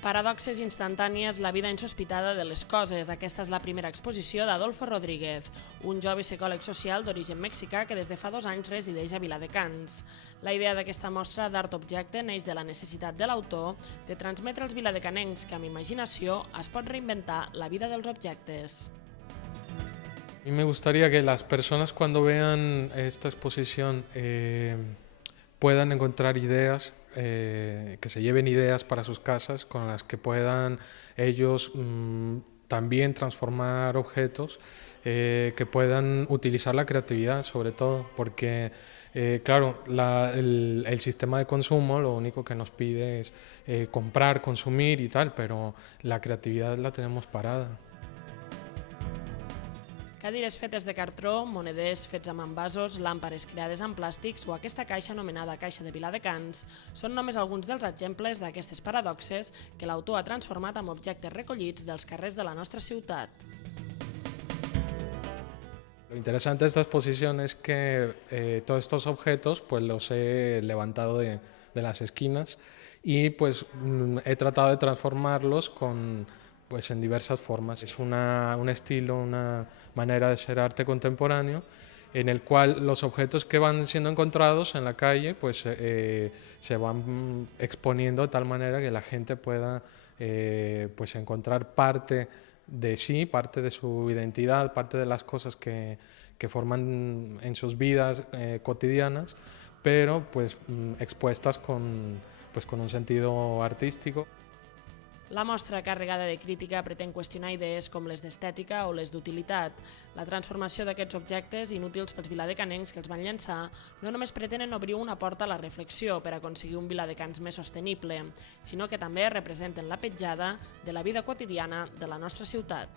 Paradoxes instantànies, la vida insospitada de les coses. Aquesta és la primera exposició d'Adolfo Rodríguez, un jove psicòleg social d'origen mexicà que des de fa 2 anys resideix a Viladecans. La idea d'aquesta mostra d'art-objecte neix de la necessitat de l'autor de transmetre als viladecanencs que amb imaginació es pot reinventar la vida dels objectes. A mí me gustaría que las personas cuando vean esta exposición puedan encontrar ideas, que se lleven ideas para sus casas con las que puedan ellos también transformar objetos, que puedan utilizar la creatividad sobre todo, porque claro, el sistema de consumo lo único que nos pide es comprar, consumir y tal, pero la creatividad la tenemos parada. Cadires fetes de cartró, moneders fets amb envasos, làmpares creades amb plàstics o aquesta caixa anomenada Caixa de Viladecans són només alguns dels exemples d'aquestes paradoxes que l'autor ha transformat en objectes recollits dels carrers de la nostra ciutat. Lo interesante de esta exposición es que todos estos objetos pues los he levantado de las esquinas y pues he tratado de transformarlos en diversas formas. Es un estilo, una manera de ser arte contemporáneo en el cual los objetos que van siendo encontrados en la calle pues, se van exponiendo de tal manera que la gente pueda pues encontrar parte de sí, parte de su identidad, parte de las cosas que forman en sus vidas cotidianas, pero pues expuestas con un sentido artístico. La mostra carregada de crítica pretén qüestionar idees com les d'estètica o les d'utilitat. La transformació d'aquests objectes, inútils pels viladecanencs que els van llançar, no només pretenen obrir una porta a la reflexió per aconseguir un Viladecans més sostenible, sinó que també representen la petjada de la vida quotidiana de la nostra ciutat.